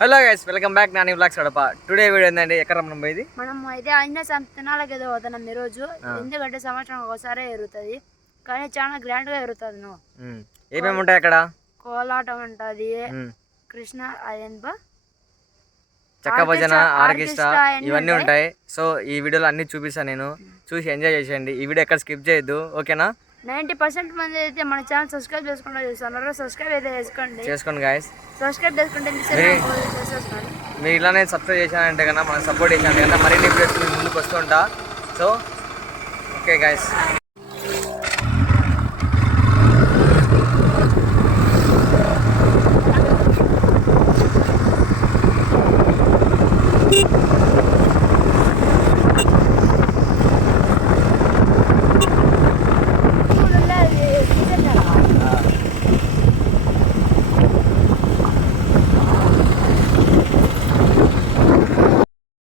Hello guys welcome back Nani vlogs Kadapa today video ఏంటంటే ఎక్కడ మనం పోయింది? మనం అయితే స్వామి తినాలకి ఏదో పోతున్నాం ఈరోజు ఎందుకంటే సంవత్సరం ఒకసారి ఎరుగుతుంది కానీ చాలా గ్రాండ్గా ఎరుగుతుంది నువ్వు. ఏమేమి ఉంటాయి అక్కడ? కోలాటం ఉంటుంది. కృష్ణ అదేంబా చెక్క భజన ఆర్కెస్ట్రా- అన్నీ ఇవన్నీ ఉంటాయి. ఉంటాయి. సో ఈ వీడియోలో అన్ని చూపిస్తాను నేను. చూసి ఎంజాయ్ చేసేయండి. ఈ వీడియో ఎక్కడ స్కిప్ చేయొద్దు. ఓకేనా నైంటీ పర్సెంట్ మంది అయితే మన ఛానల్ సబ్స్క్రైబ్ చేసుకుంటూ చూస్తున్నారు. సబ్స్క్రైబ్ అయితే చేసుకోండి. చేసుకోండి గాయస్ సబ్స్క్రైబ్ చేసుకుంటే మీరు ఇలానే సబ్స్క్రైబ్ చేశానంటే కన్నా మనం సపోర్ట్ చేశానంటే కన్నా మరిన్ని మీ ముందుకు వస్తుంటా so okay guys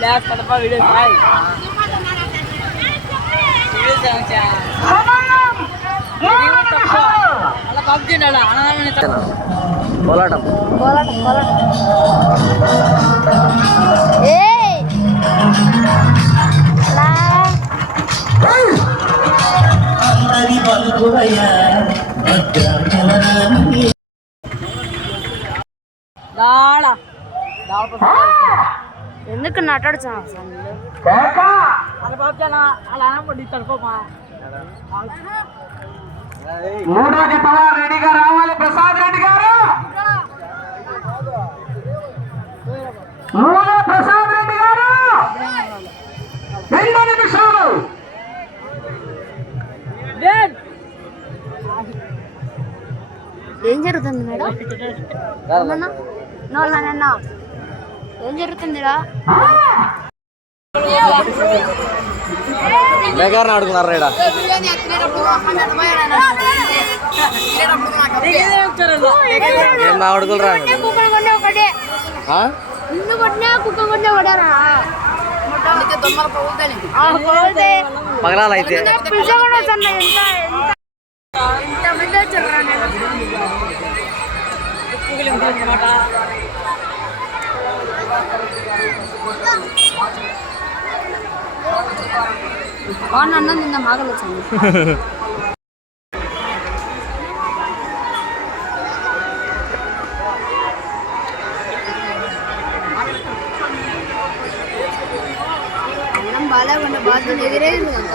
blast for the fun video guys. போராட்டம் போராட்டம் போராட்டம் ஏய். அந்தரி பல்குடைய தாளா தாள కోలాటం ఏయ్ అలా ఎందుకు నటాడుతున్నావు అసలు మూడో జతవా రెడీగా రావాలి. ప్రసాద్ రెడ్డి గారు! మూడో ప్రసాద్ రెడ్డి గారు! రెండు నిమిషాలు! ఏం జరుగుతుంది మేడం? నోళ్ళనన్న ఏం జరుగుతుందిరా? బేగారిని ఆడుకున్నారు ఇక్కడ ఏం నా అడుగులు రా కుక్కలు కొట్టే ಆನ್ ಅಣ್ಣ ನಿನ್ನ ಮಗಳ ಚಂದ ಬಾಲ ಒಂದು ಬಾಜು ಎದುರೇ ಇರುವಂತ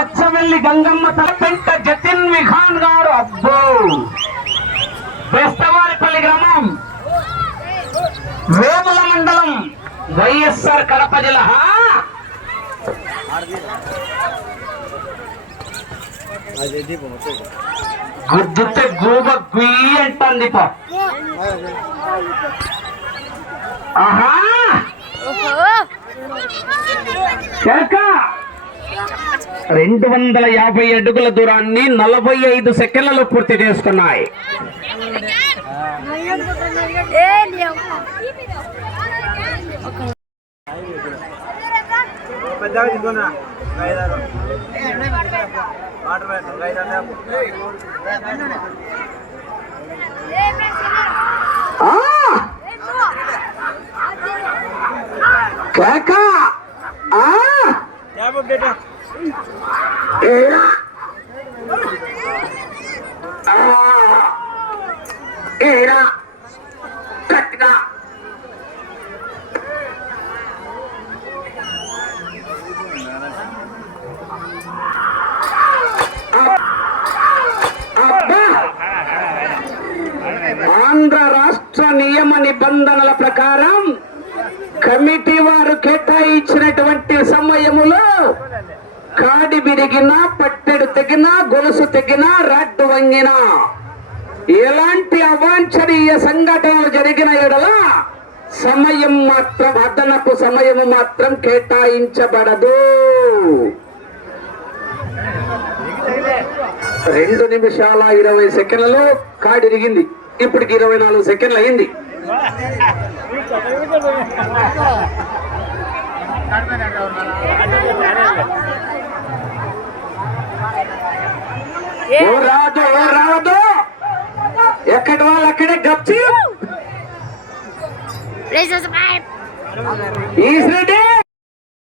అచ్చవెల్లి గంగమ్మ తలపెంట జతిన్ విఖాన్ గారు. అబ్బో! బెస్తవారిపల్లి గ్రామం. వేముల మండలం వైఎస్ఆర్ కడప జిల్లా. గుద్దుతే గూబ గుయ్యి అంటుంది ఆహా! రెండు వందల యాభై అడుగుల దూరాన్ని నలభై ఐదు సెకండ్లలో పూర్తి చేసుకున్నాయి! కేక ఏరా! కట్టినా ఆంధ్ర రాష్ట్ర నియమ నిబంధనల ప్రకారం కమిటీ వారు కేటాయించినటువంటి సమయములో కాడి విరిగినా పట్టెడు తెగినా గొలుసు తెగినా రాడ్డు వంగినా ఎలాంటి అవాంఛనీయ సంఘటనలు జరిగిన ఎడల సమయం మాత్రం అదనపు సమయము మాత్రం కేటాయించబడదు. రెండు నిమిషాల ఇరవై సెకండ్లలో కాడి ఇరిగింది ఇప్పటికి ఇరవై నాలుగు సెకండ్లు అయింది. ఓ రాదు ఓ రావద్దు ఎక్కడి వాళ్ళు అక్కడే గప్చి.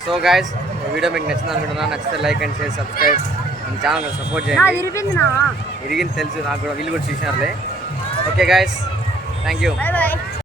సో గాయస్ వీడియో మీకు నచ్చింది అనుకుంటున్నా. నచ్చితే లైక్ అండ్ షేర్ సబ్స్క్రైబ్ మన ఛానల్ సపోర్ట్ నా చేయండి. ఇరిగింది తెలుసు. నాకు కూడా వీళ్ళు కూడా చూసినారులే. Okay guys thank you